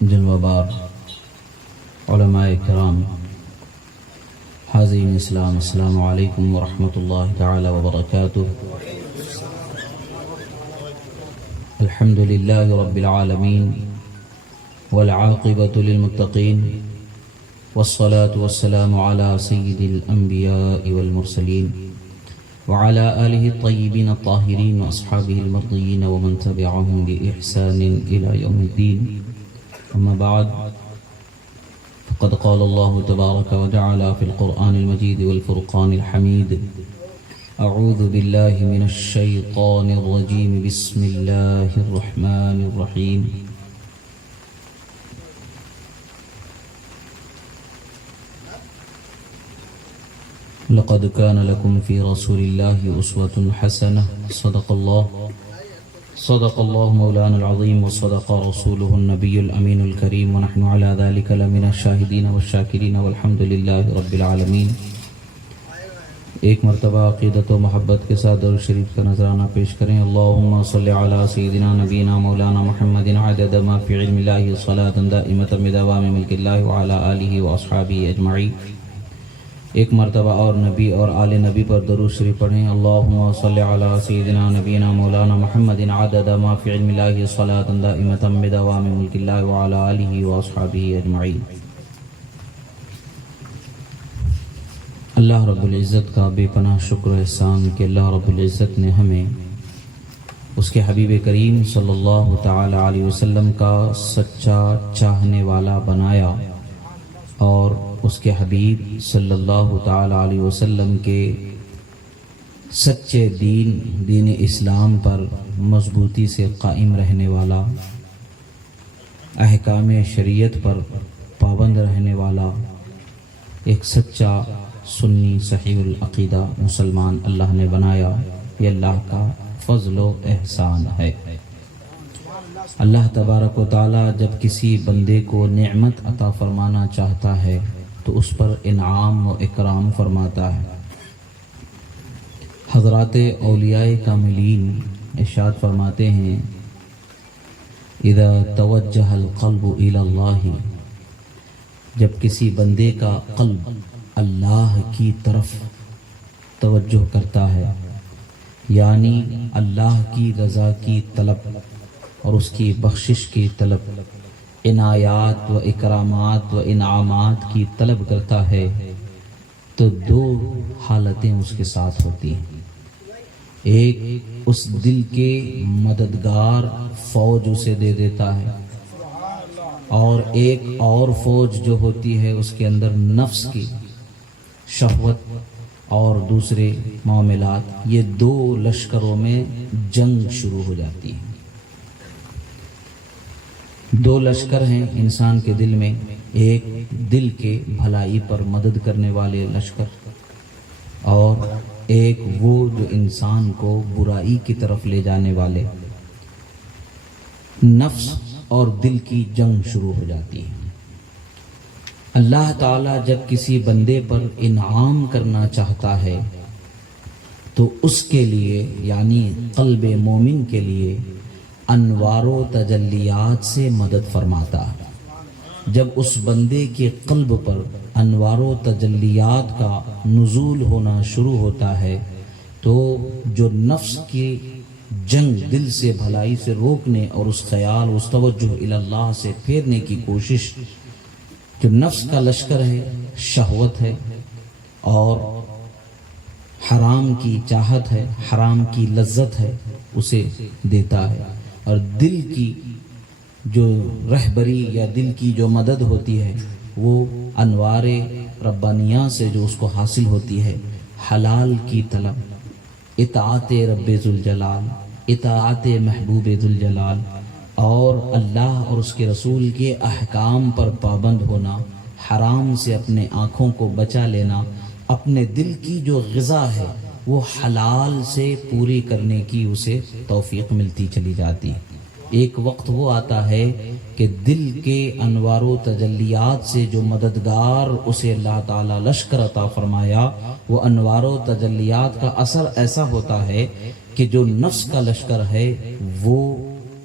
جلوہ بار علماء کرام، حاضرین اسلام، السلام علیکم ورحمۃ اللہ تعالی وبرکاتہ۔ الحمد للہ رب العالمین والعاقبۃ للمتقین والصلاة والسلام علی سید الانبیاء والمرسلین وعلى آلہ الطیبین الطاہرین واصحابہ المرضیین ومن تبعهم بإحسان إلى یوم الدین، اما بعد فقد قال اللہ تبارک وتعالی فی القرآن المجید والفرقان الحمید: اعوذ باللہ من الشیطان الرجیم، بسم اللہ الرحمن الرحیم۔ لقد كان لكم في رسول الله أسوة حسنة، صدق الله مولانا العظيم وصدق رسوله النبي الأمين الكريم، ونحن على ذلك لمن الشاهدين والشاكرين والحمد لله رب العالمين۔ ایک مرتبہ عقیدت و محبت کے ساتھ درود شریف کا نذرانہ پیش کریں۔ اللہم صلی علی سیدنا نبینا مولانا محمد عدد ما فی علم اللہ صلاة دائمة بدوام ملک اللہ وعلی آلہ واصحابہ اجمعین۔ ایک مرتبہ اور نبی اور آل نبی پر درود شریف پڑھیں۔ اللہم صلی علی سیدنا نبینا مولانا محمد عدد ما فی علم اللہ صلاة دائمة بدوام ملک اللہ وعلی آلہ واصحابہ اجمعین۔ اللہ رب العزت کا بے پناہ شکر و احسان کہ اللہ رب العزت نے ہمیں اس کے حبیب کریم صلی اللہ تعالی علیہ وسلم کا سچا چاہنے والا بنایا، اور اس کے حبیب صلی اللہ تعالی علیہ وسلم کے سچے دین اسلام پر مضبوطی سے قائم رہنے والا، احکام شریعت پر پابند رہنے والا ایک سچا سنی صحیح العقیدہ مسلمان اللہ نے بنایا۔ یہ اللہ کا فضل و احسان ہے۔ اللہ تبارک و تعالی جب کسی بندے کو نعمت عطا فرمانا چاہتا ہے تو اس پر انعام و اکرام فرماتا ہے۔ حضرات اولیاء کاملین ارشاد فرماتے ہیں: اذا توجہ القلب الی اللہ، جب کسی بندے کا قلب اللہ کی طرف توجہ کرتا ہے، یعنی اللہ کی رضا کی طلب اور اس کی بخشش کی طلب، عنایات و اکرامات و انعامات کی طلب کرتا ہے، تو دو حالتیں اس کے ساتھ ہوتی ہیں۔ ایک، اس دل کے مددگار فوج اسے دے دیتا ہے، اور ایک اور فوج جو ہوتی ہے اس کے اندر نفس کی شہوت اور دوسرے معاملات، یہ دو لشکروں میں جنگ شروع ہو جاتی ہے۔ دو لشکر ہیں انسان کے دل میں، ایک دل کے بھلائی پر مدد کرنے والے لشکر، اور ایک وہ جو انسان کو برائی کی طرف لے جانے والے۔ نفس اور دل کی جنگ شروع ہو جاتی ہے۔ اللہ تعالیٰ جب کسی بندے پر انعام کرنا چاہتا ہے تو اس کے لیے، یعنی قلب مومن کے لیے، انوار و تجلیات سے مدد فرماتا ہے۔ جب اس بندے کے قلب پر انوار و تجلیات کا نزول ہونا شروع ہوتا ہے تو جو نفس کی جنگ، دل سے بھلائی سے روکنے اور اس خیال، اس توجہ الی اللہ سے پھیرنے کی کوشش، جو نفس کا لشکر ہے، شہوت ہے اور حرام کی چاہت ہے، حرام کی لذت ہے، اسے دیتا ہے۔ اور دل کی جو رہبری یا دل کی جو مدد ہوتی ہے وہ انوار ربانیہ سے جو اس کو حاصل ہوتی ہے، حلال کی طلب، اطاعت رب ذوالجلال، اطاعت محبوب ذوالجلال، اور اللہ اور اس کے رسول کے احکام پر پابند ہونا، حرام سے اپنے آنکھوں کو بچا لینا، اپنے دل کی جو غذا ہے وہ حلال سے پوری کرنے کی اسے توفیق ملتی چلی جاتی ہے۔ ایک وقت وہ آتا ہے کہ دل کے انوار و تجلیات سے جو مددگار اسے اللہ تعالیٰ لشکر عطا فرمایا، وہ انوار و تجلیات کا اثر ایسا ہوتا ہے کہ جو نفس کا لشکر ہے وہ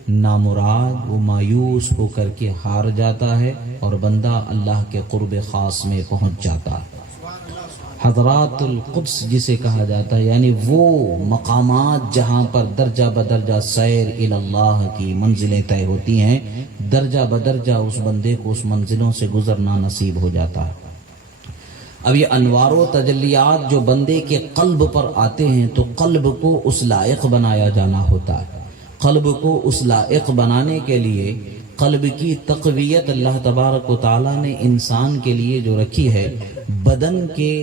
نامراد، وہ مایوس ہو کر کے ہار جاتا ہے اور بندہ اللہ کے قرب خاص میں پہنچ جاتا ہے۔ حضرات القدس جسے کہا جاتا ہے، یعنی وہ مقامات جہاں پر درجہ بدرجہ سیر الی اللہ کی منزلیں طے ہوتی ہیں، درجہ بدرجہ اس بندے کو اس منزلوں سے گزرنا نصیب ہو جاتا ہے۔ اب یہ انوار و تجلیات جو بندے کے قلب پر آتے ہیں تو قلب کو اس لائق بنایا جانا ہوتا ہے۔ قلب کو اس لائق بنانے کے لیے قلب کی تقویت اللہ تبارک و تعالیٰ نے انسان کے لیے جو رکھی ہے، بدن کے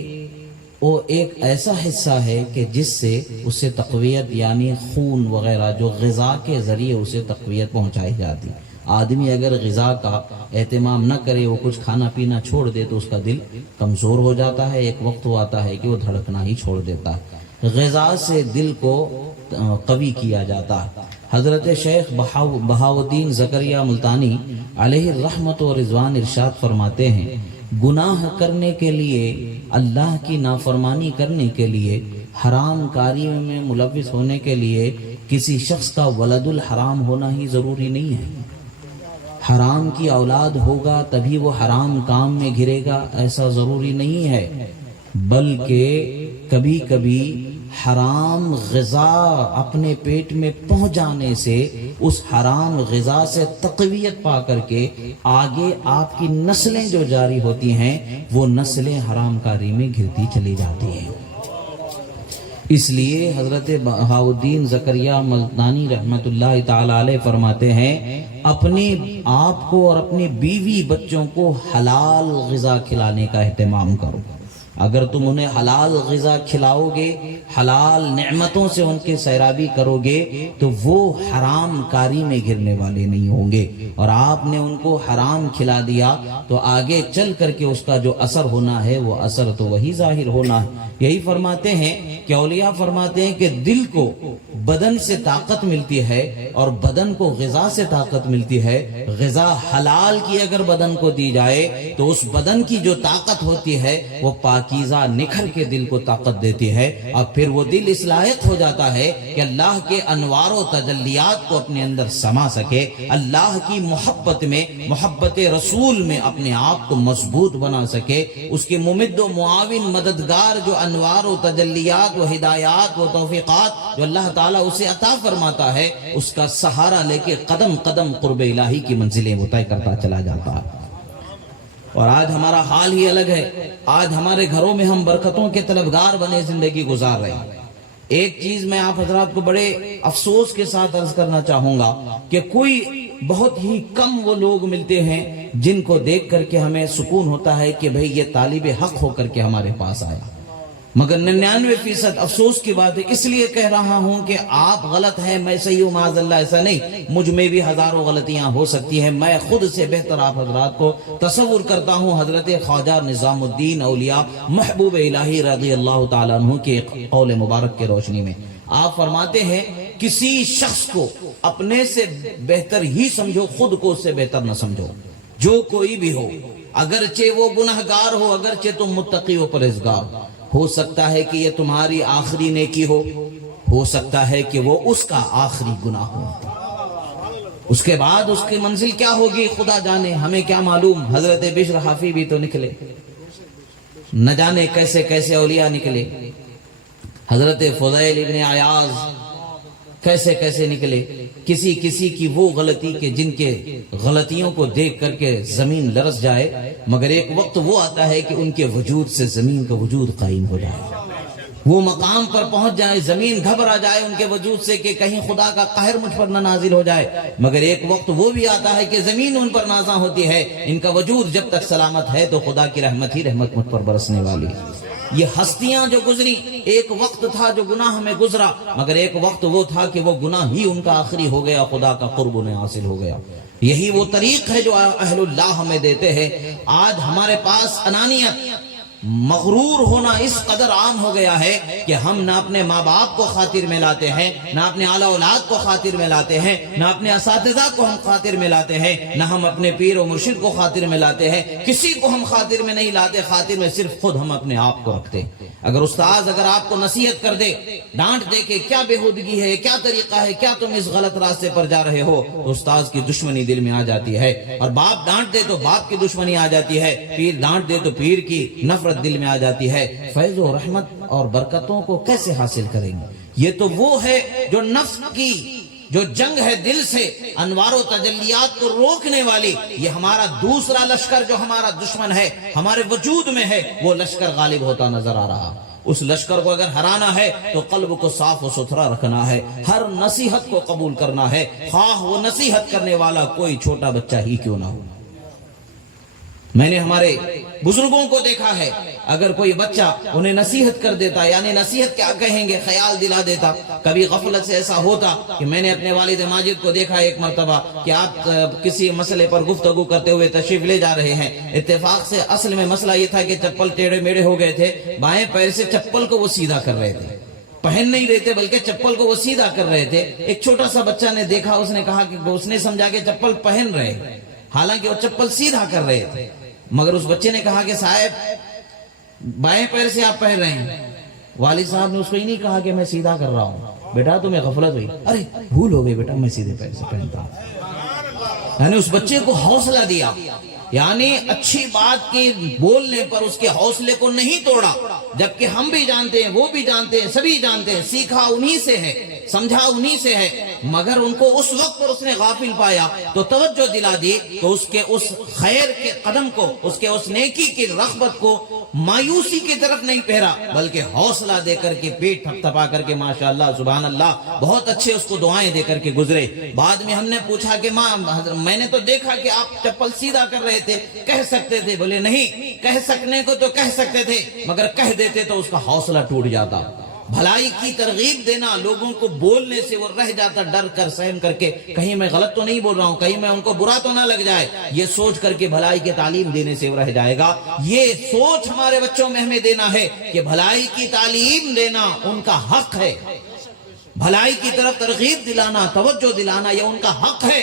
وہ ایک ایسا حصہ ہے کہ جس سے اسے تقویت یعنی خون وغیرہ جو غذا کے ذریعے اسے تقویت پہنچائی جاتی۔ آدمی اگر غذا کا اہتمام نہ کرے، وہ کچھ کھانا پینا چھوڑ دے تو اس کا دل کمزور ہو جاتا ہے، ایک وقت وہ آتا ہے کہ وہ دھڑکنا ہی چھوڑ دیتا ہے۔ غذا سے دل کو قوی کیا جاتا ہے۔ حضرت شیخ بہاؤالدین زکریا ملتانی علیہ الرحمت و رضوان ارشاد فرماتے ہیں، گناہ کرنے کے لیے، اللہ کی نافرمانی کرنے کے لیے، حرام کاری میں ملوث ہونے کے لیے کسی شخص کا ولد الحرام ہونا ہی ضروری نہیں ہے۔ حرام کی اولاد ہوگا تبھی وہ حرام کام میں گھرے گا، ایسا ضروری نہیں ہے، بلکہ کبھی کبھی حرام غذا اپنے پیٹ میں پہنچ جانے سے اس حرام غذا سے تقویت پا کر کے آگے آپ کی نسلیں جو جاری ہوتی ہیں وہ نسلیں حرام کاری میں گرتی چلی جاتی ہیں۔ اس لیے حضرت بہاؤالدین زکریا ملتانی رحمت اللہ تعالی علیہ فرماتے ہیں، اپنے آپ کو اور اپنے بیوی بچوں کو حلال غذا کھلانے کا اہتمام کرو۔ اگر تم انہیں حلال غذا کھلاؤ گے، حلال نعمتوں سے ان کے سیرابی کرو گے تو وہ حرام کاری میں گرنے والے نہیں ہوں گے، اور آپ نے ان کو حرام کھلا دیا تو آگے چل کر کے اس کا جو اثر ہونا ہے وہ اثر تو وہی ظاہر ہونا ہے۔ یہی فرماتے ہیں کہ اولیاء فرماتے ہیں کہ دل کو بدن سے طاقت ملتی ہے اور بدن کو غذا سے طاقت ملتی ہے۔ غذا حلال کی اگر بدن کو دی جائے تو اس بدن کی جو طاقت ہوتی ہے وہ پاکیزہ نکھر کے دل کو طاقت دیتی ہے، اور پھر وہ دل اس لائق ہو جاتا ہے کہ اللہ کے انوار و تجلیات کو اپنے اندر سما سکے، اللہ کی محبت میں، محبت رسول میں اپنے آپ کو مضبوط بنا سکے، اس کے ممد و معاون مددگار جو انوار و تجلیات و ہدایات و توفیقات جو اللہ تعالیٰ اسے عطا فرماتا ہے، اس کا سہارا لے کے قدم قدم قرب الہی کی منزلیں وہ طے کرتا چلا جاتا ہے۔ اور آج ہمارا حال ہی الگ ہے، آج ہمارے گھروں میں ہم برکتوں کے طلبگار بنے زندگی گزار رہے ہیں۔ ایک چیز میں آپ حضرات کو بڑے افسوس کے ساتھ عرض کرنا چاہوں گا کہ کوئی بہت ہی کم وہ لوگ ملتے ہیں جن کو دیکھ کر کے ہمیں سکون ہوتا ہے کہ بھئی یہ طالب حق ہو کر کے ہمارے پاس آیا، مگر 99% افسوس کی بات ہے۔ اس لیے کہہ رہا ہوں کہ آپ غلط ہیں، میں صحیح ہوں، معاذ اللہ ایسا نہیں، مجھ میں بھی ہزاروں غلطیاں ہو سکتی ہیں، میں خود سے بہتر آپ حضرات کو تصور کرتا ہوں حضرت خواجہ نظام الدین اولیاء محبوب الہی رضی اللہ تعالیٰ عنہ کے قول مبارک کے روشنی میں آپ فرماتے ہیں، کسی شخص کو اپنے سے بہتر ہی سمجھو، خود کو اس سے بہتر نہ سمجھو، جو کوئی بھی ہو، اگرچہ وہ گنہگار ہو، اگرچہ تم متقی و پرہیزگار ہو سکتا ہے کہ یہ تمہاری آخری نیکی ہو سکتا ہے کہ وہ اس کا آخری گناہ ہو، اس کے بعد اس کی منزل کیا ہوگی خدا جانے، ہمیں کیا معلوم۔ حضرت بشر حافی بھی تو نکلے، نہ جانے کیسے کیسے اولیاء نکلے، حضرت فضیل ابن عیاض کیسے کیسے نکلے، کسی کسی کی وہ غلطی کہ جن کے غلطیوں کو دیکھ کر کے زمین لرز جائے، مگر ایک وقت وہ آتا ہے کہ ان کے وجود سے زمین کا وجود قائم ہو جائے، وہ مقام پر پہنچ جائے، زمین گھبرا جائے ان کے وجود سے کہ کہیں خدا کا قہر مجھ پر نہ نازل ہو جائے، مگر ایک وقت وہ بھی آتا ہے کہ زمین ان پر نازاں ہوتی ہے، ان کا وجود جب تک سلامت ہے تو خدا کی رحمت ہی رحمت مجھ پر برسنے والی ہے۔ یہ ہستیاں جو گزری، ایک وقت تھا جو گناہ میں گزرا، مگر ایک وقت وہ تھا کہ وہ گناہ ہی ان کا آخری ہو گیا، خدا کا قرب انہیں حاصل ہو گیا۔ یہی وہ طریق ہے جو اہل اللہ ہمیں دیتے ہیں۔ آج ہمارے پاس انانیت، مغرور ہونا اس قدر عام ہو گیا ہے کہ ہم نہ اپنے ماں باپ کو خاطر میں لاتے ہیں، نہ اپنے اعلیٰ اولاد کو خاطر میں لاتے ہیں، نہ اپنے اساتذہ کو ہم خاطر میں لاتے ہیں، نہ ہم اپنے پیر و مرشد کو خاطر میں لاتے ہیں، کسی کو ہم خاطر میں نہیں لاتے، خاطر میں صرف خود ہم اپنے آپ کو رکھتے ہیں۔ اگر استاذ اگر آپ کو نصیحت کر دے، ڈانٹ دے کہ کیا بےہودگی ہے، کیا طریقہ ہے، کیا تم اس غلط راستے پر جا رہے ہو، تو استاذ کی دشمنی دل میں آ جاتی ہے، اور باپ ڈانٹ دے تو باپ کی دشمنی آ جاتی ہے، پیر ڈانٹ دے تو پیر کی نفرت دل میں آ جاتی ہے۔ فیض و رحمت اور برکتوں کو کیسے حاصل کریں گے؟ یہ تو وہ ہے جو نفس کی جو جنگ ہے دل سے انوار و تجلیات کو روکنے والی، یہ ہمارا دوسرا لشکر جو ہمارا دشمن ہے ہمارے وجود میں ہے، وہ لشکر غالب ہوتا نظر آ رہا۔ اس لشکر کو اگر ہرانا ہے تو قلب کو صاف و ستھرا رکھنا ہے، ہر نصیحت کو قبول کرنا ہے، خواہ وہ نصیحت کرنے والا کوئی چھوٹا بچہ ہی کیوں نہ ہو۔ میں نے ہمارے بزرگوں کو دیکھا ہے، اگر کوئی بچہ انہیں نصیحت کر دیتا، یعنی نصیحت کیا کہیں گے خیال دلا دیتا، کبھی غفلت سے ایسا ہوتا کہ میں نے اپنے والد ماجد کو دیکھا ایک مرتبہ کہ آپ کسی مسئلے پر گفتگو کرتے ہوئے تشریف لے جا رہے ہیں، اتفاق سے اصل میں مسئلہ یہ تھا کہ چپل ٹیڑھے میڑھے ہو گئے تھے، بائیں پیر سے چپل کو وہ سیدھا کر رہے تھے، پہن نہیں رہے تھے بلکہ چپل کو وہ سیدھا کر رہے تھے۔ ایک چھوٹا سا بچہ نے دیکھا، اس نے کہا کہ اس نے سمجھا کہ چپل پہن رہے، حالانکہ وہ چپل سیدھا کر رہے تھے، مگر اس بچے نے کہا کہ صاحب بائیں پیر سے آپ پہن رہے ہیں۔ والد صاحب نے اس کو ہی نہیں کہا کہ میں سیدھا کر رہا ہوں، بیٹا تمہیں غفلت ہوئی، ارے بھول ہو گئی بیٹا، میں سیدھے پیر سے پہنتا ہوں۔ یعنی اس بچے کو حوصلہ دیا، یعنی اچھی بات کی بولنے پر اس کے حوصلے کو نہیں توڑا، جبکہ ہم بھی جانتے ہیں، وہ بھی جانتے ہیں، سبھی جانتے ہیں، سیکھا انہی سے ہے، سمجھا انہی سے ہے، مگر ان کو اس وقت پر اس نے غافل پایا تو توجہ دلا دی، تو اس کے اس خیر کے قدم کو، اس کے اس نیکی کی رغبت کو مایوسی کی طرف نہیں پھیرا، بلکہ حوصلہ دے کر کے، پیٹ تھپ تھپا کر کے، ماشاءاللہ سبحان اللہ، بہت اچھے اس کو دعائیں دے کر کے گزرے۔ بعد میں ہم نے پوچھا کہ ماں میں نے تو دیکھا کہ آپ چپل سیدھا کر رہے تھے، کہہ سکتے تھے؟ بولے نہیں، کہہ سکنے کو تو کہہ سکتے تھے، مگر کہہ دیتے تو اس کا حوصلہ ٹوٹ جاتا۔ بھلائی کی ترغیب دینا، لوگوں کو بولنے سے وہ رہ جاتا ڈر کر، سہم کر کے، کہیں میں غلط تو نہیں بول رہا ہوں، کہیں میں ان کو برا تو نہ لگ جائے، یہ سوچ کر کے بھلائی کی تعلیم دینے سے وہ رہ جائے گا۔ یہ سوچ ہمارے بچوں میں ہمیں دینا ہے کہ بھلائی کی تعلیم دینا ان کا حق ہے، بھلائی کی طرف ترغیب دلانا، توجہ دلانا، یہ ان کا حق ہے۔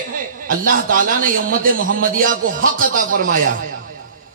اللہ تعالیٰ نے یہ امت محمدیہ کو حق عطا فرمایا ہے۔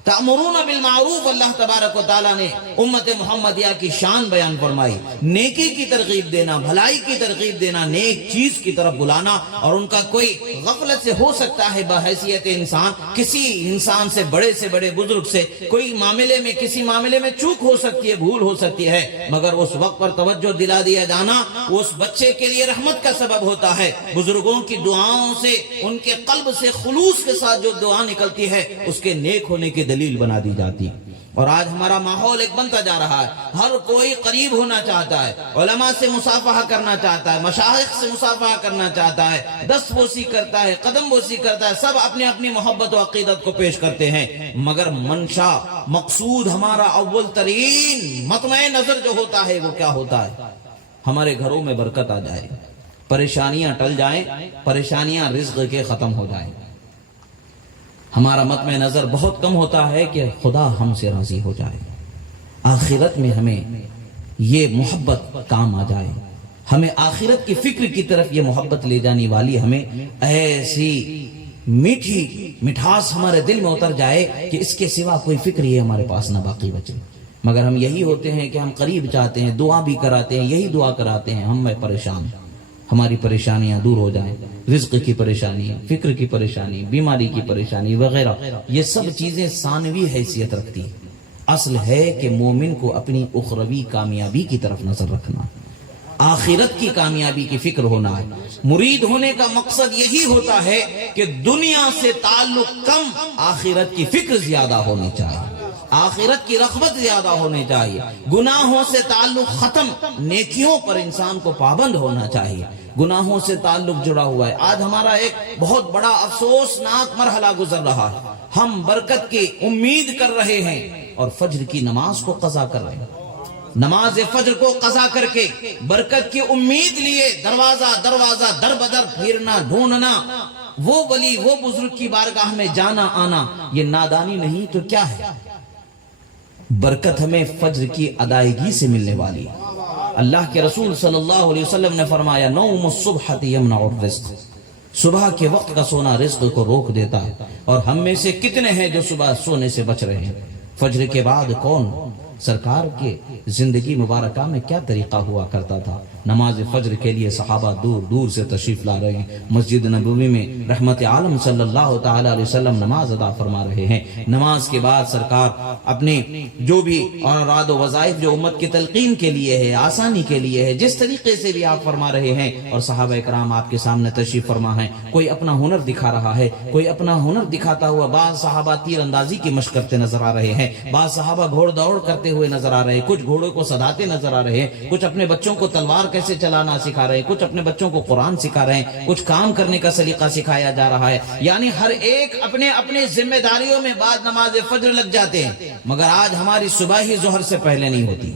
تأمرون بالمعروف، اللہ تبارک و تعالیٰ نے امت محمدیہ کی شان بیان فرمائی، نیکی کی ترغیب دینا، بھلائی کی ترغیب دینا، نیک چیز کی طرف بلانا، اور ان کا کوئی غفلت سے ہو سکتا ہے بحیثیت انسان، کسی انسان سے، بڑے بزرگ سے کوئی معاملے میں، کسی معاملے میں چوک ہو سکتی ہے، بھول ہو سکتی ہے، مگر اس وقت پر توجہ دلا دیا جانا اس بچے کے لیے رحمت کا سبب ہوتا ہے۔ بزرگوں کی دعاؤں سے، ان کے قلب سے خلوص کے ساتھ جو دعا نکلتی ہے، اس کے نیک ہونے کی دلیل بنا دی جاتی۔ اور آج ہمارا ماحول ایک بنتا جا رہا ہے، ہر کوئی قریب ہونا چاہتا ہے، علماء سے مصافحہ کرنا چاہتا ہے، مشائخ سے مصافحہ کرنا چاہتا ہے، دست بوسی کرتا ہے، قدم بوسی کرتا ہے، سب اپنی اپنی محبت و عقیدت کو پیش کرتے ہیں، مگر منشا، مقصود ہمارا اول ترین مطمع نظر جو ہوتا ہے وہ کیا ہوتا ہے؟ ہمارے گھروں میں برکت آ جائے، پریشانیاں ٹل جائیں، پریشانیاں رزق کے ختم ہو جائیں۔ ہمارا مطمع نظر بہت کم ہوتا ہے کہ خدا ہم سے راضی ہو جائے، آخرت میں ہمیں یہ محبت کام آ جائے، ہمیں آخرت کی فکر کی طرف یہ محبت لے جانے والی ہمیں ایسی میٹھی مٹھاس ہمارے دل میں اتر جائے کہ اس کے سوا کوئی فکر یہ ہمارے پاس نہ باقی بچے۔ مگر ہم یہی ہوتے ہیں کہ ہم قریب چاہتے ہیں، دعا بھی کراتے ہیں، یہی دعا کراتے ہیں، ہم میں پریشان، ہماری پریشانیاں دور ہو جائیں، رزق کی پریشانی، فکر کی پریشانی، بیماری کی پریشانی وغیرہ، یہ سب چیزیں ثانوی حیثیت رکھتی ہیں۔ اصل ہے کہ مومن کو اپنی اخروی کامیابی کی طرف نظر رکھنا، آخرت کی کامیابی کی فکر ہونا ہے۔ مرید ہونے کا مقصد یہی ہوتا ہے کہ دنیا سے تعلق کم، آخرت کی فکر زیادہ ہونی چاہیے، آخرت کی رغبت زیادہ ہونی چاہیے، گناہوں سے تعلق ختم، نیکیوں پر انسان کو پابند ہونا چاہیے۔ گناہوں سے تعلق جڑا ہوا ہے۔ آج ہمارا ایک بہت بڑا افسوسناک مرحلہ گزر رہا ہے، ہم برکت کی امید کر رہے ہیں اور فجر کی نماز کو قضا کر رہے ہیں، نماز فجر کو قضا کر کے برکت کی امید لیے دروازہ در بدر پھرنا، ڈھونڈنا، وہ ولی، وہ بزرگ کی بارگاہ میں جانا آنا، یہ نادانی نہیں تو کیا ہے؟ برکت ہمیں فجر کی ادائیگی سے ملنے والی ہے۔ اللہ کے رسول صلی اللہ علیہ وسلم نے فرمایا نوم الصبح یمنع الرزق، صبح کے وقت کا سونا رزق کو روک دیتا ہے۔ اور ہم میں سے کتنے ہیں جو صبح سونے سے بچ رہے ہیں؟ فجر کے بعد کون؟ سرکار کے زندگی مبارکہ میں کیا طریقہ ہوا کرتا تھا؟ نماز فجر کے لیے صحابہ دور دور سے تشریف لا رہے ہیں۔ مسجد نبوی میں رحمت عالم صلی اللہ تعالی علیہ وسلم نماز ادا فرما رہے ہیں۔ نماز کے بعد سرکار اپنے جو بھی اوراد و وظائف جو امت کی تلقین کے لیے ہے، آسانی کے لیے ہے، جس طریقے سے بھی آپ فرما رہے ہیں، اور صحابہ کرام آپ کے سامنے تشریف فرما ہیں۔ کوئی اپنا ہنر دکھا رہا ہے، کوئی اپنا ہنر دکھاتا ہوا، بعض صحابہ تیر اندازی کی مشق کرتے نظر آ رہے ہیں، بعض صحابہ گھوڑ دوڑ کرتے ہوئے نظر آ رہے ہیں، کچھ گھوڑوں کو سداتے نظر آ رہے ہیں، کچھ اپنے بچوں کو تلوار کیسے چلانا سکھا رہے ہیں، کچھ اپنے بچوں کو قرآن سکھا رہے ہیں، کچھ کام کرنے کا سلیقہ سکھایا جا رہا ہے۔ یعنی ہر ایک اپنے اپنے ذمہ داریوں میں بعد نماز فجر لگ جاتے ہیں، مگر آج ہماری صبح ہی ظہر سے پہلے نہیں ہوتی،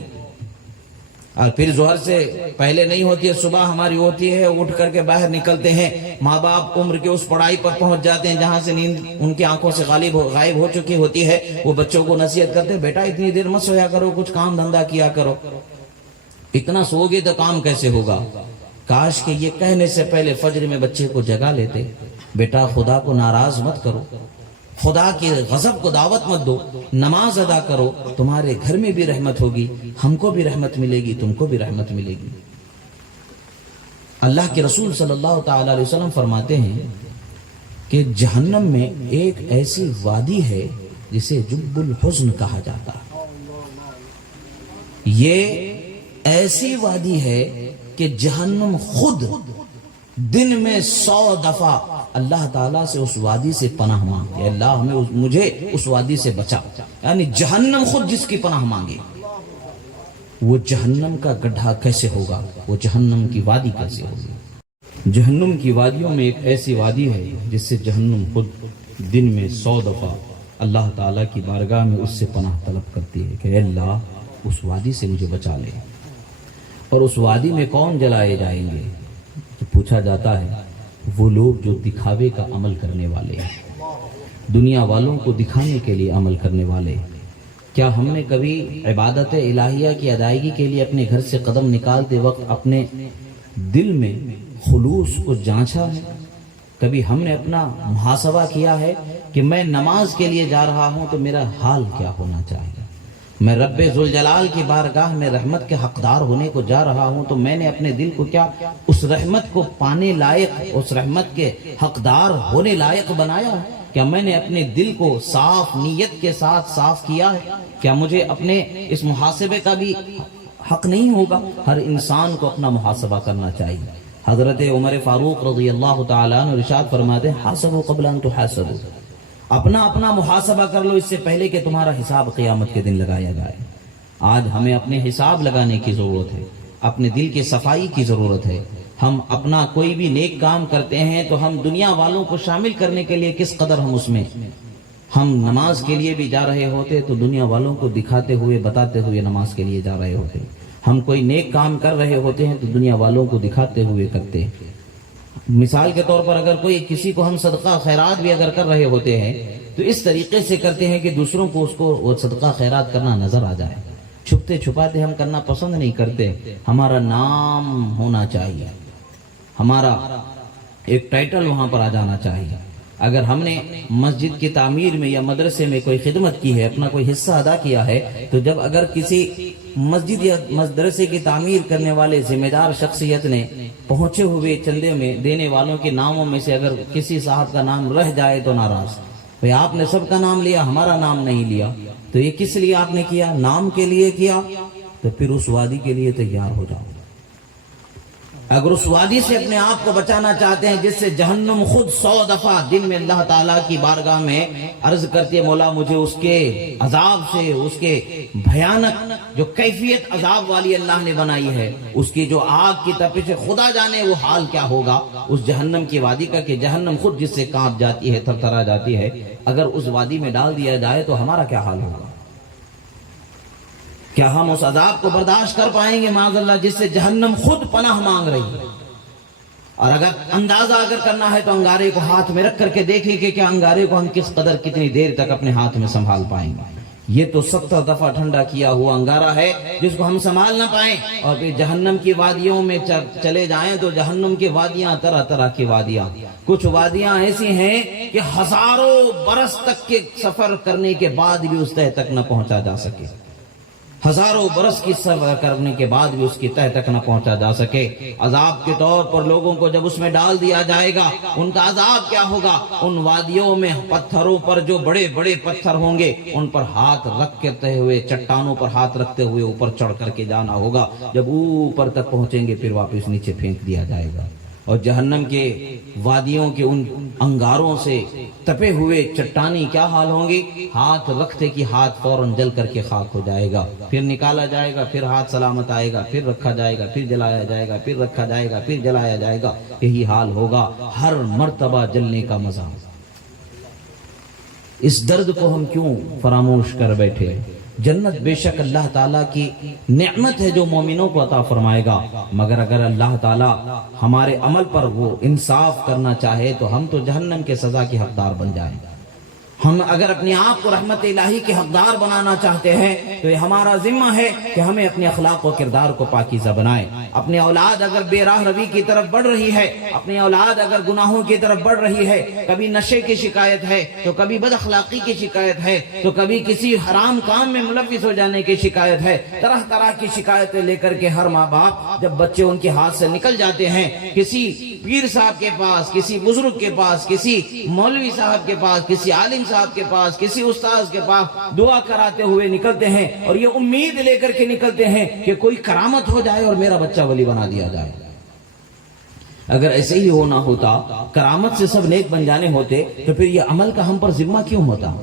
اور پھر ظہر سے پہلے نہیں ہوتی ہے، صبح ہماری ہوتی ہے، اٹھ کر کے باہر نکلتے ہیں، ماں باپ عمر کے اس پڑھائی پر پہنچ جاتے ہیں جہاں سے نیند ان کی آنکھوں سے غائب ہو چکی ہوتی ہے۔ وہ بچوں کو نصیحت کرتے ہیں بیٹا اتنی دیر مت سویا کرو، کچھ کام دھندا کیا کرو، اتنا سو گے تو کام کیسے ہوگا؟ کاش کہ یہ کہنے سے پہلے فجر میں بچے کو جگا لیتے، بیٹا خدا کو ناراض مت کرو، خدا کے غضب کو دعوت مت دو، نماز ادا کرو، تمہارے گھر میں بھی رحمت ہوگی، ہم کو بھی رحمت ملے گی، تم کو بھی رحمت ملے گی۔ اللہ کے رسول صلی اللہ تعالی علیہ وسلم فرماتے ہیں کہ جہنم میں ایک ایسی وادی ہے جسے جب الحزن کہا جاتا ہے۔ یہ ایسی وادی ہے کہ جہنم خود دن میں 100 دفعہ اللہ تعالیٰ سے اس وادی سے پناہ مانگے، اللہ مجھے اس وادی سے بچا۔ یعنی جہنم خود جس کی پناہ مانگے، وہ جہنم کا گڈھا کیسے ہوگا، وہ جہنم کی وادی کیسے ہوگی؟ جہنم کی وادیوں میں ایک ایسی وادی ہے جس سے جہنم خود دن میں 100 دفعہ اللہ تعالیٰ کی بارگاہ میں اس سے پناہ طلب کرتی ہے کہ اے اللہ اس وادی سے مجھے بچا لے۔ اور اس وادی میں کون جلائے جائیں گے؟ تو پوچھا جاتا ہے وہ لوگ جو دکھاوے کا عمل کرنے والے ہیں، دنیا والوں کو دکھانے کے لیے عمل کرنے والے۔ کیا ہم نے کبھی عبادت الہیہ کی ادائیگی کے لیے اپنے گھر سے قدم نکالتے وقت اپنے دل میں خلوص کو جانچا ہے؟ کبھی ہم نے اپنا محاسبہ کیا ہے کہ میں نماز کے لیے جا رہا ہوں تو میرا حال کیا ہونا چاہیے؟ میں رب ذوالجلال کی بارگاہ میں رحمت کے حقدار ہونے کو جا رہا ہوں تو میں نے اپنے دل کو کیا اس رحمت کو پانے لائق، اس رحمت کے حقدار ہونے لائق بنایا ہے؟ کیا میں نے اپنے دل کو صاف نیت کے ساتھ صاف کیا ہے؟ کیا مجھے اپنے اس محاسبے کا بھی حق نہیں ہوگا؟ ہر انسان کو اپنا محاسبہ کرنا چاہیے۔ حضرت عمر فاروق رضی اللہ تعالیٰ عنہ ارشاد فرماتے ہیں حاسبوا قبل ان تحاسبوا، اپنا محاسبہ کر لو اس سے پہلے کہ تمہارا حساب قیامت کے دن لگایا جائے۔ آج ہمیں اپنے حساب لگانے کی ضرورت ہے، اپنے دل کی صفائی کی ضرورت ہے۔ ہم اپنا کوئی بھی نیک کام کرتے ہیں تو ہم دنیا والوں کو شامل کرنے کے لیے کس قدر ہم اس میں، ہم نماز کے لیے بھی جا رہے ہوتے تو دنیا والوں کو دکھاتے ہوئے بتاتے ہوئے نماز کے لیے جا رہے ہوتے، ہم کوئی نیک کام کر رہے ہوتے ہیں تو دنیا والوں کو دکھاتے ہوئے کرتے۔ مثال کے طور پر اگر کوئی کسی کو ہم صدقہ خیرات بھی اگر کر رہے ہوتے ہیں تو اس طریقے سے کرتے ہیں کہ دوسروں کو اس کو وہ صدقہ خیرات کرنا نظر آ جائے، چھپتے چھپاتے ہم کرنا پسند نہیں کرتے۔ ہمارا نام ہونا چاہیے، ہمارا ایک ٹائٹل وہاں پر آ جانا چاہیے۔ اگر ہم نے مسجد کی تعمیر میں یا مدرسے میں کوئی خدمت کی ہے، اپنا کوئی حصہ ادا کیا ہے، تو جب اگر کسی مسجد یا مدرسے کی تعمیر کرنے والے ذمہ دار شخصیت نے پہنچے ہوئے چندے میں دینے والوں کے ناموں میں سے اگر کسی صاحب کا نام رہ جائے تو ناراض، بھئی آپ نے سب کا نام لیا، ہمارا نام نہیں لیا، تو یہ کس لیے آپ نے کیا؟ نام کے لیے کیا، تو پھر اس وادی کے لیے تیار ہو جاؤ۔ اگر اس وادی سے اپنے آپ کو بچانا چاہتے ہیں جس سے جہنم خود 100 دفعہ دن میں اللہ تعالیٰ کی بارگاہ میں عرض کرتی ہے مولا مجھے اس کے عذاب سے، اس کے بھیانک جو کیفیت عذاب والی اللہ نے بنائی ہے، اس کی جو آگ کی تپش ہے، خدا جانے وہ حال کیا ہوگا اس جہنم کی وادی کا کہ جہنم خود جس سے کانپ جاتی ہے، تھرتھرا جاتی ہے، اگر اس وادی میں ڈال دیا جائے تو ہمارا کیا حال ہوگا؟ کیا ہم اس عذاب کو برداشت کر پائیں گے معاذ اللہ جس سے جہنم خود پناہ مانگ رہی ہے؟ اور اگر اندازہ اگر کرنا ہے تو انگارے کو ہاتھ میں رکھ کر کے دیکھیں کہ کیا انگارے کو ہم کس قدر کتنی دیر تک اپنے ہاتھ میں سنبھال پائیں گے۔ یہ تو 70 دفعہ ٹھنڈا کیا ہوا انگارہ ہے جس کو ہم سنبھال نہ پائیں، اور پھر جہنم کی وادیوں میں چلے جائیں تو جہنم کی وادیاں طرح طرح کی وادیاں، کچھ وادیاں ایسی ہیں کہ ہزاروں برس تک کے سفر کرنے کے بعد بھی اس تہ تک نہ پہنچا جا سکے، ہزاروں برس کی سفر کرنے کے بعد بھی اس کی تہ تک نہ پہنچا جا سکے۔ عذاب کے طور پر لوگوں کو جب اس میں ڈال دیا جائے گا، ان کا عذاب کیا ہوگا؟ ان وادیوں میں پتھروں پر جو بڑے بڑے پتھر ہوں گے ان پر ہاتھ رکھتے ہوئے، چٹانوں پر ہاتھ رکھتے ہوئے اوپر چڑھ کر کے جانا ہوگا۔ جب اوپر تک پہنچیں گے پھر واپس نیچے پھینک دیا جائے گا، اور جہنم کے وادیوں کے ان انگاروں سے تپے ہوئے چٹانی کیا حال ہوں گی؟ ہاتھ رکھتے کہ ہاتھ فوراً جل کر کے خاک ہو جائے گا، پھر نکالا جائے گا، پھر ہاتھ سلامت آئے گا، پھر رکھا جائے گا، پھر جلایا جائے گا، پھر رکھا جائے گا، پھر جلایا جائے گا۔ یہی حال ہوگا، ہر مرتبہ جلنے کا مزہ۔ اس درد کو ہم کیوں فراموش کر بیٹھے؟ جنت بے شک اللہ تعالیٰ کی نعمت ہے جو مومنوں کو عطا فرمائے گا، مگر اگر اللہ تعالیٰ ہمارے عمل پر وہ انصاف کرنا چاہے تو ہم تو جہنم کے سزا کی حقدار بن جائیں۔ ہم اگر اپنے آپ کو رحمت الہی کے حقدار بنانا چاہتے ہیں تو یہ ہمارا ذمہ ہے کہ ہمیں اپنے اخلاق و کردار کو پاکیزہ بنائیں۔ اپنی اولاد اگر بے راہ روی کی طرف بڑھ رہی ہے، اپنی اولاد اگر گناہوں کی طرف بڑھ رہی ہے، کبھی نشے کی شکایت ہے تو کبھی بد اخلاقی کی شکایت ہے تو کبھی کسی حرام کام میں ملوث ہو جانے کی شکایت ہے، طرح طرح کی شکایتیں لے کر کے ہر ماں باپ جب بچے ان کے ہاتھ سے نکل جاتے ہیں، کسی پیر صاحب کے پاس، کسی بزرگ کے پاس، کسی مولوی صاحب کے پاس، کسی عالم صاحب کے پاس، کسی استاذ کے پاس دعا کراتے ہوئے نکلتے ہیں، اور یہ امید لے کر کے نکلتے ہیں کہ کوئی کرامت ہو جائے اور میرا بچہ ولی بنا دیا جائے۔ اگر ایسے ہی ہونا ہوتا، کرامت سے سب نیک بن جانے ہوتے، تو پھر یہ عمل کا ہم پر ذمہ کیوں ہوتا؟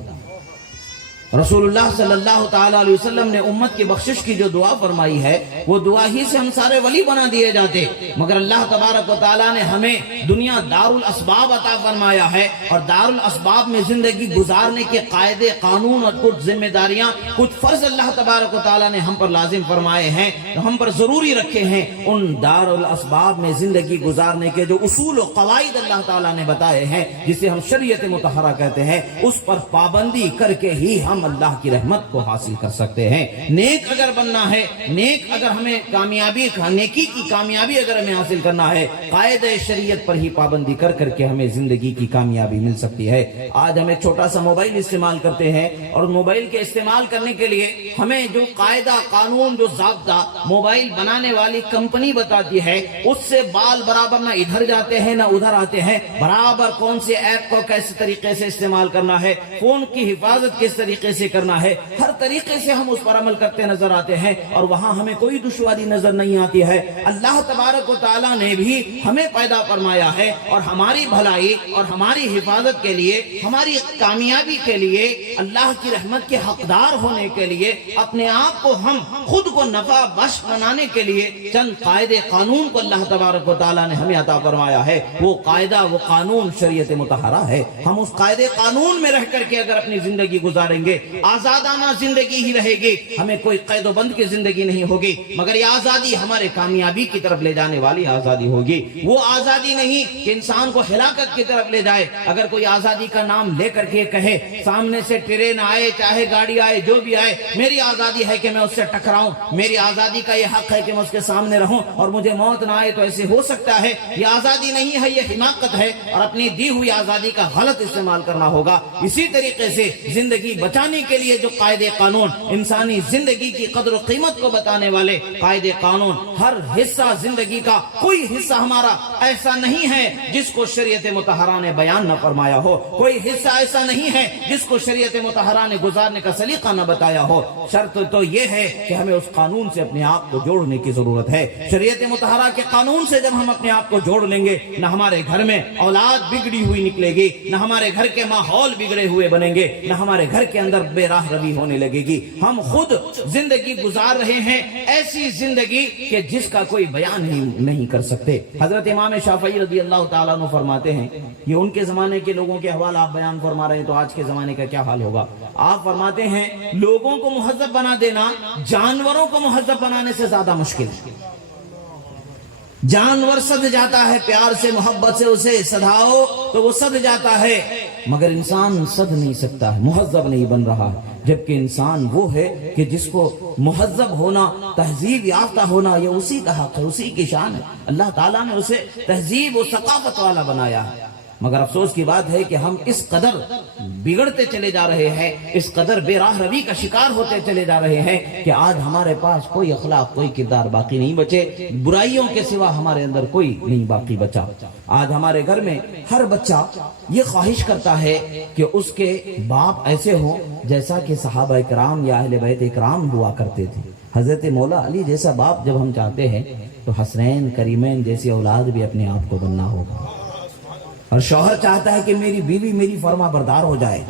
رسول اللہ صلی اللہ تعالیٰ علیہ وسلم نے امت کی بخشش کی جو دعا فرمائی ہے، وہ دعا ہی سے ہم سارے ولی بنا دیے جاتے، مگر اللہ تبارک و تعالیٰ نے ہمیں دنیا دار الاسباب عطا فرمایا ہے، اور دار الاسباب میں زندگی گزارنے کے قاعدے قانون اور کچھ ذمہ داریاں، کچھ فرض اللہ تبارک و تعالیٰ نے ہم پر لازم فرمائے ہیں، ہم پر ضروری رکھے ہیں۔ ان دار الاسباب میں زندگی گزارنے کے جو اصول و قواعد اللہ تعالیٰ نے بتائے ہیں، جسے ہم شریعت مطہرہ کہتے ہیں، اس پر پابندی کر کے ہی ہم اللہ کی رحمت کو حاصل کر سکتے ہیں۔ نیک اگر بننا ہے، نیک اگر ہمیں کامیابی، نیکی کی کامیابی اگر ہمیں حاصل کرنا ہے، قاعدہ شریعت پر ہی پابندی کر کر کے ہمیں زندگی کی کامیابی مل سکتی ہے۔ آج ہمیں چھوٹا سا موبائل استعمال کرتے ہیں، اور موبائل کے استعمال کرنے کے لیے ہمیں جو قاعدہ قانون، جو ضابطہ موبائل بنانے والی کمپنی بتاتی ہے، اس سے بال برابر نہ ادھر جاتے ہیں نہ ادھر آتے ہیں، برابر کون سے ایپ کو کیسے طریقے سے استعمال کرنا ہے، فون کی حفاظت کس طریقے سے کرنا ہے، ہر طریقے سے ہم اس پر عمل کرتے نظر آتے ہیں، اور وہاں ہمیں کوئی دشواری نظر نہیں آتی ہے۔ اللہ تبارک و تعالیٰ نے بھی ہمیں پیدا فرمایا ہے، اور ہماری بھلائی اور ہماری حفاظت کے لیے، ہماری کامیابی کے لیے، اللہ کی رحمت کے حقدار ہونے کے لیے، اپنے آپ کو ہم خود کو نفع بخش بنانے کے لیے چند قاعدے قانون کو اللہ تبارک و تعالیٰ نے ہمیں عطا فرمایا ہے۔ وہ قاعدہ، وہ قانون شریعت مطہرہ ہے۔ ہم اس قاعدے قانون میں رہ کر کے اگر اپنی زندگی گزاریں گے، آزادانہ زندگی ہی رہے گی، ہمیں کوئی قید و بند کی زندگی نہیں ہوگی، مگر یہ آزادی ہمارے کامیابی کی طرف لے جانے والی آزادی ہوگی۔ وہ آزادی نہیں کہ انسان کو ہلاکت کی طرف لے جائے۔ اگر کوئی آزادی کا نام لے کر کے کہے، سامنے سے ٹرین آئے، چاہے گاڑی آئے، جو بھی آئے، میری آزادی ہے کہ میں اس سے ٹکراؤں، میری آزادی کا یہ حق ہے کہ میں اس کے سامنے رہوں اور مجھے موت نہ آئے، تو ایسے ہو سکتا ہے؟ یہ آزادی نہیں ہے، یہ حماقت ہے، اور اپنی دی ہوئی آزادی کا غلط استعمال کرنا ہوگا۔ اسی طریقے سے زندگی بچانے کے لیے جو قاعدے قانون، انسانی زندگی کی قدر و قیمت کو بتانے والے قاعدے قانون، ہر حصہ زندگی کا، کوئی حصہ ہمارا ایسا نہیں ہے جس کو شریعت مطہرہ نے بیان نہ فرمایا ہو، کوئی حصہ ایسا نہیں ہے جس کو شریعت مطہرہ نے گزارنے کا سلیقہ نہ بتایا ہو۔ شرط تو یہ ہے کہ ہمیں اس قانون سے اپنے آپ کو جوڑنے کی ضرورت ہے۔ شریعت مطہرہ کے قانون سے جب ہم اپنے آپ کو جوڑ لیں گے، نہ ہمارے گھر میں اولاد بگڑی ہوئی نکلے گی، نہ ہمارے گھر کے ماحول بگڑے ہوئے بنیں گے، نہ ہمارے گھر کے اندر بے راہ روی ہونے لگے گی۔ ہم خود زندگی گزار رہے ہیں ایسی زندگی کہ جس کا کوئی بیان ہی نہیں کر سکتے۔ حضرت امام شافعی رضی اللہ تعالیٰ عنہ فرماتے ہیں، یہ ان کے زمانے کے لوگوں کے احوال آپ بیان فرما رہے ہیں، تو آج کے زمانے کا کیا حال ہوگا؟ آپ فرماتے ہیں لوگوں کو مہذب بنا دینا جانوروں کو مہذب بنانے سے زیادہ مشکل ہے۔ جانور سد جاتا ہے پیار سے محبت سے اسے سدھاؤ تو وہ سد جاتا ہے، مگر انسان سد نہیں سکتا ہے، مہذب نہیں بن رہا، جبکہ انسان وہ ہے کہ جس کو مہذب ہونا، تہذیب یافتہ ہونا، یہ اسی کا حق ہے، اسی کی شان ہے۔ اللہ تعالیٰ نے اسے تہذیب و ثقافت والا بنایا ہے، مگر افسوس کی بات ہے کہ ہم اس قدر بگڑتے چلے جا رہے ہیں، اس قدر بے راہ روی کا شکار ہوتے چلے جا رہے ہیں کہ آج ہمارے پاس کوئی اخلاق، کوئی کردار باقی نہیں بچے، برائیوں کے سوا ہمارے اندر کوئی نہیں باقی بچا۔ آج ہمارے گھر میں ہر بچہ یہ خواہش کرتا ہے کہ اس کے باپ ایسے ہوں جیسا کہ صحابہ اکرام یا اہل بیت اکرام ہوا کرتے تھے۔ حضرت مولا علی جیسا باپ جب ہم چاہتے ہیں تو حسنین کریمین جیسی اولاد بھی اپنے آپ کو بننا ہوگا۔ اور شوہر چاہتا ہے کہ میری بیوی میری فرما بردار ہو جائے،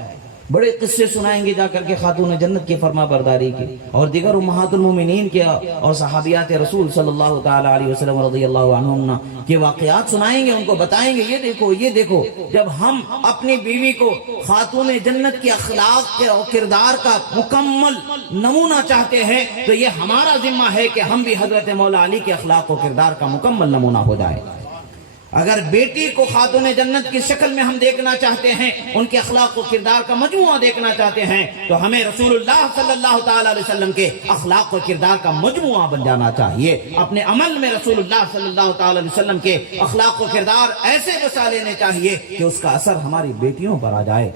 بڑے قصے سنائیں گے جا کر کے خاتون جنت کی فرما برداری کی، اور دیگر امہات المومنین کے اور صحابیات رسول صلی اللہ تعالی علیہ وسلم رضی اللہ عنہم کے واقعات سنائیں گے، ان کو بتائیں گے یہ دیکھو جب ہم اپنی بیوی کو خاتون جنت کے اخلاق کے اور کردار کا مکمل نمونہ چاہتے ہیں تو یہ ہمارا ذمہ ہے کہ ہم بھی حضرت مولا علی کے اخلاق و کردار کا مکمل نمونہ ہو جائے۔ اگر بیٹی کو خاتون جنت کی شکل میں ہم دیکھنا چاہتے ہیں، ان کے اخلاق و کردار کا مجموعہ دیکھنا چاہتے ہیں، تو ہمیں رسول اللہ صلی اللہ تعالی علیہ وسلم کے اخلاق و کردار کا مجموعہ بن جانا چاہیے۔ اپنے عمل میں رسول اللہ صلی اللہ تعالی علیہ وسلم کے اخلاق و کردار ایسے بسا لینے چاہیے کہ اس کا اثر ہماری بیٹیوں پر آ جائے۔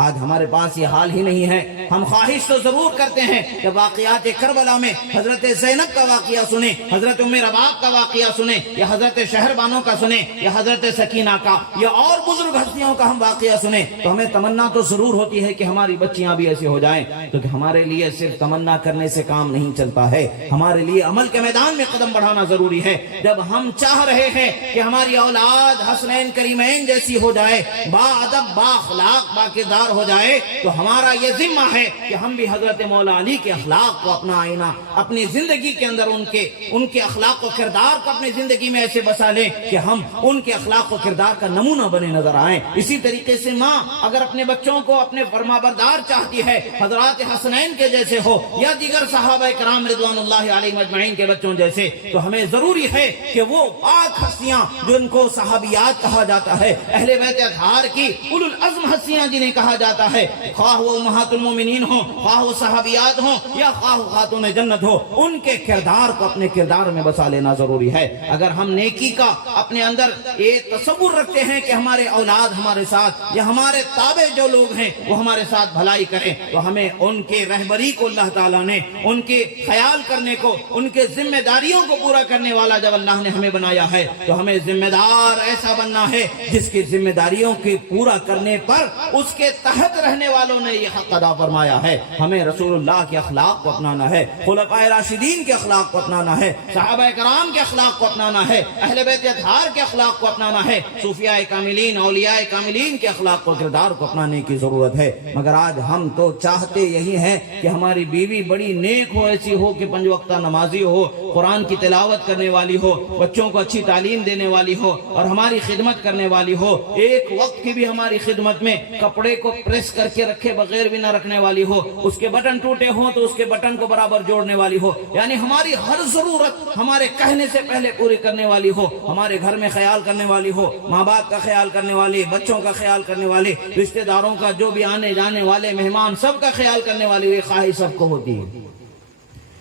آج ہمارے پاس یہ حال ہی نہیں ہے۔ ہم خواہش تو ضرور کرتے ہیں کہ واقعات کربلا میں حضرت زینب کا واقعہ سنیں، حضرت ام رباب کا واقعہ سنیں، یا حضرت شہربانو کا سنیں، یا حضرت سکینہ کا، یا اور بزرگ ہستیوں کا ہم واقعہ سنیں تو ہمیں تمنا تو ضرور ہوتی ہے کہ ہماری بچیاں بھی ایسے ہو جائیں، کیونکہ ہمارے لیے صرف تمنا کرنے سے کام نہیں چلتا ہے، ہمارے لیے عمل کے میدان میں قدم بڑھانا ضروری ہے۔ جب ہم چاہ رہے ہیں کہ ہماری اولاد حسنین کریمین جیسی ہو جائے، با ادب، با اخلاق، با کردار ہو جائے، تو ہمارا یہ ذمہ ہے کہ ہم بھی حضرت مولا علی کے اخلاق کو اپنا آئینہ اپنی زندگی کے اندر ان کے اخلاق و کردار کو اپنی زندگی میں ایسے بسا لیں کہ ہم ان کے اخلاق و کردار کا نمونہ بنے نظر آئیں۔ اسی طریقے سے ماں اگر اپنے بچوں کو اپنے فرما بردار چاہتی ہے، حضرات حسنین کے جیسے ہو یا دیگر صحابہ کرام رضوان اللہ علیہم اجمعین کے بچوں جیسے، تو ہمیں ضروری ہے کہ وہ پاک ہستیاں جن کو صحابیات کہا جاتا ہے، اہل بیت اطہار کی اولو العزم ہستیاں جنہیں کہا جاتا ہے، خواہ وہ امہات المومنین ہوں، خواہ وہ صحابیات ہوں، یا خواہ خاتون جنت ہو، ان کے کردار کو اپنے کردار میں بسا لینا ضروری ہے۔ اگر ہم نیکی کا اپنے اندر ایک تصور رکھتے ہیں کہ ہمارے اولاد ہمارے ساتھ یا ہمارے تابع جو لوگ ہیں وہ ہمارے ساتھ بھلائی کریں، تو ہمیں ان کے رہبری کو اللہ تعالیٰ نے ان کے خیال کرنے کو، ان کے ذمہ داریوں کو پورا کرنے والا جب اللہ نے ہمیں بنایا ہے تو ہمیں ذمہ دار ایسا بننا ہے جس کی ذمہ داریوں کے پورا کرنے پر اس کے تحت رہنے والوں نے یہ حق ادا فرمایا ہے۔ ہمیں رسول اللہ کے اخلاق کو اپنانا ہے، خلفائے راشدین کے اخلاق کو اپنانا ہے، صحابہ کرام کے اخلاق کو اپنانا ہے، اہل بیت اطہار کے اخلاق کو اپنانا ہے، صوفیاء کاملین، اولیاء کاملین کے اخلاق و کردار کو اپنانے کی ضرورت ہے۔ مگر آج ہم تو چاہتے یہی ہیں کہ ہماری بیوی بڑی نیک ہو، ایسی ہو کہ 5 وقتہ نمازی ہو، قرآن کی تلاوت کرنے والی ہو، بچوں کو اچھی تعلیم دینے والی ہو اور ہماری خدمت کرنے والی ہو، ایک وقت کی بھی ہماری خدمت میں کپڑے کو پریس کر کے رکھے بغیر بھی نہ رکھنے والی ہو، اس کے بٹن ٹوٹے ہوں تو اس کے بٹن کو برابر جوڑنے والی ہو، یعنی ہماری ہر ضرورت ہمارے کہنے سے پہلے پوری کرنے والی ہو، ہمارے گھر میں خیال کرنے والی ہو، ماں باپ کا خیال کرنے والی، بچوں کا خیال کرنے والی، رشتہ داروں کا، جو بھی آنے جانے والے مہمان، سب کا خیال کرنے والی، یہ خواہش سب کو ہوتی ہے۔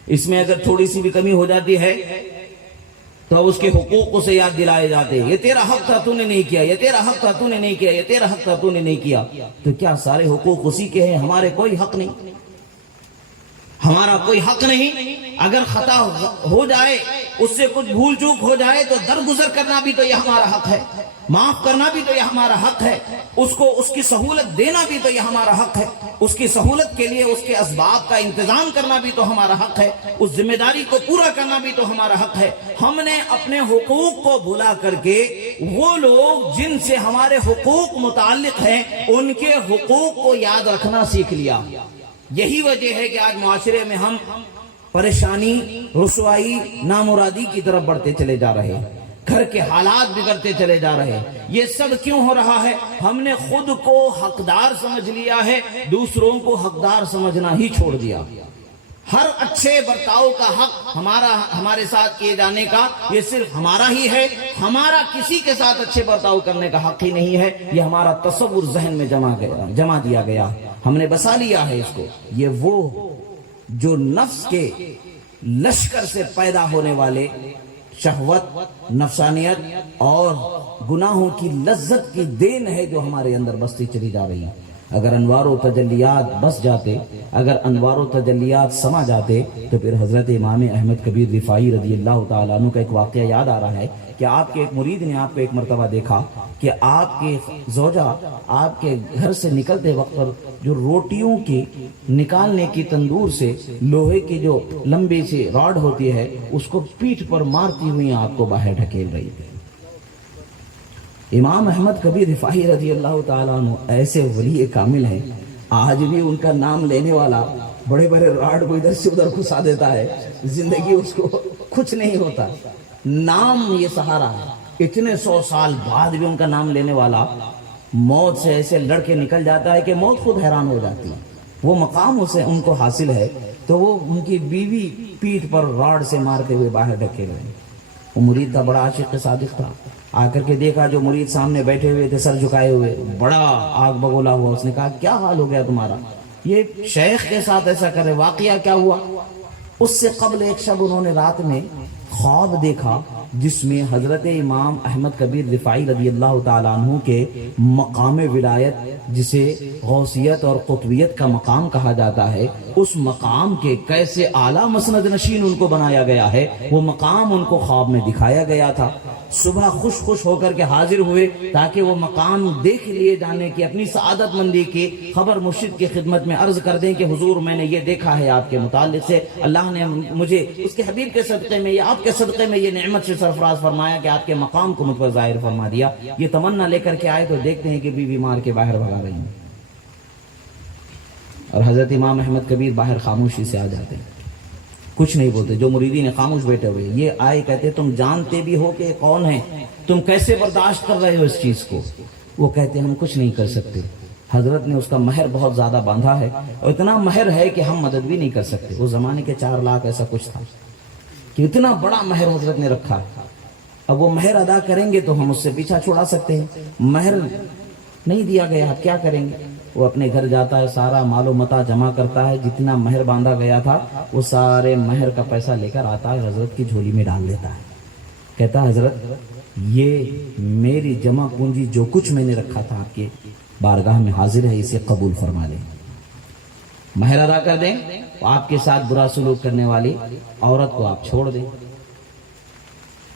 اس میں اگر تھوڑی سی بھی کمی ہو جاتی ہے تو اس کے حقوق اسے یاد دلائے جاتے ہیں، یہ تیرا حق تھا تو نے نہیں کیا، یہ تیرا حق تھا تو نے نہیں کیا، یہ تیرا حق تھا تو نے نہیں کیا۔ تو کیا سارے حقوق اسی کے ہیں؟ ہمارے کوئی حق نہیں، ہمارا کوئی حق نہیں۔ اگر خطا ہو جائے، اس سے کچھ بھول چوک ہو جائے تو درگزر کرنا بھی تو یہ ہمارا حق ہے، معاف کرنا بھی تو یہ ہمارا حق ہے، اس کو اس کی سہولت دینا بھی تو یہ ہمارا حق ہے، اس کی سہولت کے لیے اس کے اسباب کا انتظام کرنا بھی تو ہمارا حق ہے، اس ذمہ داری کو پورا کرنا بھی تو ہمارا حق ہے۔ ہم نے اپنے حقوق کو بھلا کر کے وہ لوگ جن سے ہمارے حقوق متعلق ہیں ان کے حقوق کو یاد رکھنا سیکھ لیا۔ یہی وجہ ہے کہ آج معاشرے میں ہم پریشانی، رسوائی، نامرادی کی طرف بڑھتے چلے جا رہے ہیں، گھر کے حالات بگڑتے چلے جا رہے ہیں۔ یہ سب کیوں ہو رہا ہے؟ ہم نے خود کو حقدار سمجھ لیا ہے، دوسروں کو حقدار سمجھنا ہی چھوڑ دیا۔ ہر اچھے برتاؤ کا حق ہمارے ساتھ کیے جانے کا یہ صرف ہمارا ہی ہے، ہمارا کسی کے ساتھ اچھے برتاؤ کرنے کا حق ہی نہیں ہے، یہ ہمارا تصور ذہن میں جمع دیا گیا، ہم نے بسا لیا ہے اس کو۔ یہ وہ جو نفس کے لشکر سے پیدا ہونے والے شہوت، نفسانیت اور گناہوں کی لذت کی دین ہے جو ہمارے اندر بستی چلی جا رہی ہے۔ اگر انوار و تجلیات بس جاتے، اگر انوار و تجلیات سما جاتے تو پھر حضرت امام احمد کبیر رفاعی رضی اللہ تعالیٰ عنہ کا ایک واقعہ یاد آ رہا ہے کہ آپ کے ایک مرید نے آپ کو ایک مرتبہ دیکھا کہ آپ کے زوجہ آپ کے گھر سے نکلتے وقت پر جو روٹیوں کی نکالنے کی تندور سے لوہے کی جو لمبی سی راڈ ہوتی ہے اس کو پیٹھ پر مارتی ہوئی آپ کو باہر ڈھکیل رہی تھی۔ امام احمد کبیر رفاعی رضی اللہ تعالیٰ عنہ ایسے ولی کامل ہیں، آج بھی ان کا نام لینے والا بڑے بڑے راڈ کو ادھر سے ادھر گھسا دیتا ہے، زندگی اس کو کچھ نہیں ہوتا، نام یہ سہارا ہے۔ اتنے 100 سال بعد بھی ان کا نام لینے والا موت سے ایسے لڑکے نکل جاتا ہے کہ موت خود حیران ہو جاتی ہے۔ وہ مقام اسے ان کو حاصل ہے تو وہ ان کی بیوی پیٹھ پر راڈ سے مارتے ہوئے باہر ڈھکیل رہے۔ وہ مرید کا بڑا عاشق صادق تھا، آ کر کے دیکھا جو مرید سامنے بیٹھے ہوئے تھے سر جھکائے ہوئے، بڑا آگ بگولا ہوا۔ اس نے کہا کیا حال ہو گیا تمہارا، یہ شیخ کے ساتھ ایسا کرے، واقعہ کیا ہوا؟ اس سے قبل ایک شب انہوں نے رات میں خواب دیکھا جس میں حضرت امام احمد کبیر رفاعی رضی اللہ تعالیٰ عنہ کے مقام ولایت، جسے غوثیت اور قطبیت کا مقام کہا جاتا ہے، اس مقام کے کیسے اعلیٰ مسند نشین ان کو بنایا گیا ہے، وہ مقام ان کو خواب میں دکھایا گیا تھا۔ صبح خوش ہو کر کے حاضر ہوئے تاکہ وہ مقام دیکھ لیے جانے کی اپنی سعادت مندی کی خبر مرشد کی خدمت میں عرض کر دیں کہ حضور میں نے یہ دیکھا ہے آپ کے متعلق سے، اللہ نے مجھے اس کے حبیب کے صدقے میں یا آپ کے صدقے میں یہ نعمت سے سرفراز فرمایا کہ آپ کے مقام کو مجھ پر ظاہر فرما دیا۔ یہ تمنا لے کر کے آئے تو دیکھتے ہیں کہ بیوی مار کے باہر بھگا رہی ہیں، اور حضرت امام احمد کبیر باہر خاموشی سے آ جاتے ہیں، کچھ نہیں بولتے۔ جو مریدین خاموش بیٹھے ہوئے یہ آئے، کہتے تم جانتے بھی ہو کہ کون ہے، تم کیسے برداشت کر رہے ہو اس چیز کو؟ وہ کہتے ہم کچھ نہیں کر سکتے، حضرت نے اس کا مہر بہت زیادہ باندھا ہے، اور اتنا مہر ہے کہ ہم مدد بھی نہیں کر سکتے۔ اس زمانے کے 4 لاکھ ایسا کچھ تھا کہ اتنا بڑا مہر حضرت نے رکھا، اب وہ مہر ادا کریں گے تو ہم اس سے پیچھا چھڑا سکتے ہیں، مہر نہیں دیا گیا، کیا کریں گے؟ وہ اپنے گھر جاتا ہے، سارا مال و متاع جمع کرتا ہے، جتنا مہر باندھا گیا تھا وہ سارے مہر کا پیسہ لے کر آتا ہے، حضرت کی جھولی میں ڈال دیتا ہے، کہتا ہے حضرت یہ میری جمع پونجی جو کچھ میں نے رکھا تھا آپ کے بارگاہ میں حاضر ہے، اسے قبول فرما لیں، مہر ادا کر دیں، آپ کے ساتھ برا سلوک کرنے والی عورت کو آپ چھوڑ دیں۔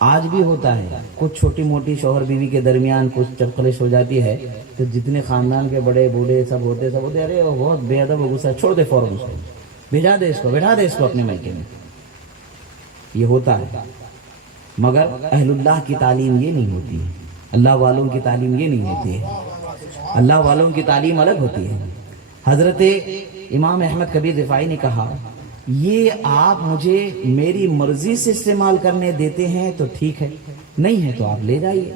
آج بھی ہوتا ہے، کچھ چھوٹی موٹی شوہر بیوی کے درمیان کچھ چپکلش ہو جاتی ہے تو جتنے خاندان کے بڑے بوڑھے سب ہوتے ارے وہ بہت بے ادب و غصہ، چھوڑ دے فوراً، اس کو بھیجا دے، اس کو بیٹھا دے اس کو اپنے میکے میں۔ یہ ہوتا ہے، مگر اہل اللہ کی تعلیم یہ نہیں ہوتی ہے، اللہ والوں کی تعلیم یہ نہیں ہوتی ہے، اللہ والوں کی تعلیم الگ ہوتی ہے۔ حضرت امام احمد کبیر رفاعی نے کہا یہ آپ مجھے میری مرضی سے استعمال کرنے دیتے ہیں تو ٹھیک ہے، نہیں ہے تو آپ لے جائیے،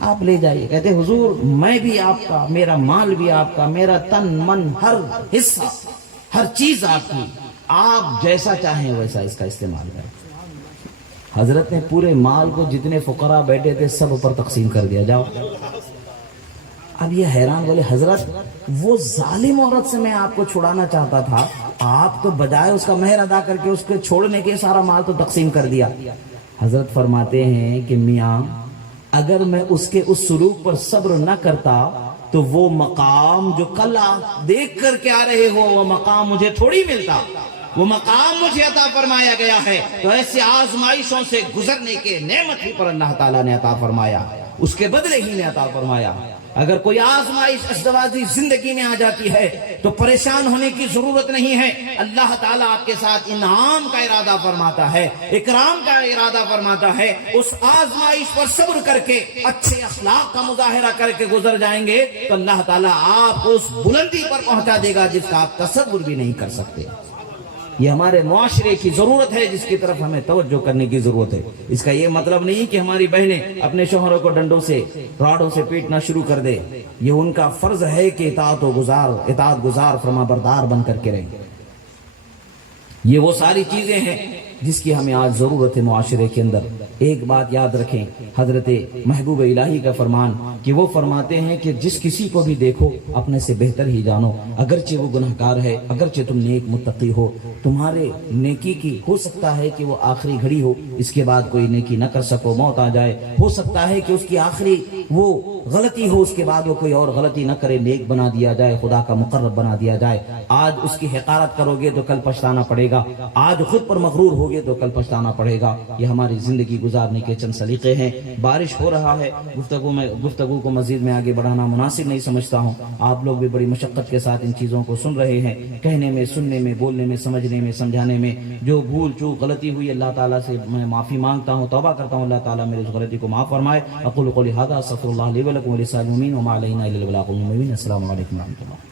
آپ لے جائیے۔ کہتے حضور میں بھی آپ کا، میرا مال بھی آپ کا، میرا تن من ہر حصہ ہر چیز آپ کی، آپ جیسا چاہیں ویسا اس کا استعمال کریں۔ حضرت نے پورے مال کو جتنے فقراء بیٹھے تھے سب پر تقسیم کر دیا، جاؤ۔ اب یہ حیران بولے حضرت وہ ظالم عورت سے میں آپ کو چھڑانا چاہتا تھا، آپ تو بجائے اس کا مہر ادا کر کے اس کے چھوڑنے کے سارا مال تو تقسیم کر دیا۔ حضرت فرماتے ہیں کہ میاں اگر میں اس کے اس سلوک پر صبر نہ کرتا تو وہ مقام جو کل آپ دیکھ کر کے آ رہے ہو وہ مقام مجھے تھوڑی ملتا، وہ مقام مجھے عطا فرمایا گیا ہے، تو ایسے آزمائشوں سے گزرنے کے نعمت ہی پر اللہ تعالیٰ نے عطا فرمایا، اس کے بدلے ہی نے عطا فرمایا۔ اگر کوئی آزمائش ازدواجی زندگی میں آ جاتی ہے تو پریشان ہونے کی ضرورت نہیں ہے، اللہ تعالیٰ آپ کے ساتھ انعام کا ارادہ فرماتا ہے، اکرام کا ارادہ فرماتا ہے۔ اس آزمائش پر صبر کر کے اچھے اخلاق کا مظاہرہ کر کے گزر جائیں گے تو اللہ تعالیٰ آپ کو اس بلندی پر پہنچا دے گا جس کا آپ تصور بھی نہیں کر سکتے۔ یہ ہمارے معاشرے کی ضرورت ہے جس کی طرف ہمیں توجہ کرنے کی ضرورت ہے۔ اس کا یہ مطلب نہیں کہ ہماری بہنیں اپنے شوہروں کو ڈنڈوں سے راڈوں سے پیٹنا شروع کر دے، یہ ان کا فرض ہے کہ اطاعت گزار فرما بردار بن کر کے رہیں۔ یہ وہ ساری چیزیں ہیں جس کی ہمیں آج ضرورت ہے معاشرے کے اندر۔ ایک بات یاد رکھیں، حضرت محبوب الہی کا فرمان کہ وہ فرماتے ہیں کہ جس کسی کو بھی دیکھو اپنے سے بہتر ہی جانو، اگرچہ وہ گناہگار ہے، اگرچہ تم نیک متقی ہو، تمہارے نیکی کی ہو سکتا ہے کہ وہ آخری گھڑی ہو، اس کے بعد کوئی نیکی نہ کر سکو، موت آ جائے، ہو سکتا ہے کہ اس کی آخری وہ غلطی ہو، اس کے بعد وہ کوئی اور غلطی نہ کرے، نیک بنا دیا جائے، خدا کا مقرب بنا دیا جائے۔ آج اس کی حقارت کرو گے تو کل پچھتانا پڑے گا، آج خود پر مغرور ہوگے تو کل پچھتانا پڑے گا۔ یہ ہماری زندگی گزارنے کے چند سلیقے ہیں۔ بارش ہو رہا ہے، گفتگو کو مزید میں آگے بڑھانا مناسب نہیں سمجھتا ہوں۔ آپ لوگ بھی بڑی مشقت کے ساتھ ان چیزوں کو سن رہے ہیں، کہنے میں، سننے میں، بولنے میں، سمجھنے میں، سمجھانے میں جو بھول چوک غلطی ہوئی، اللہ تعالیٰ سے میں معافی مانگتا ہوں، توبہ کرتا ہوں، اللہ تعالیٰ میرے اس غلطی کو معاف فرمائے۔ اقول قولی ھذا استغفر اللہ لی ولکم ولسائر المؤمنین وما علینا الا البلاغ المبین۔ السلام علیکم ورحمۃ اللہ۔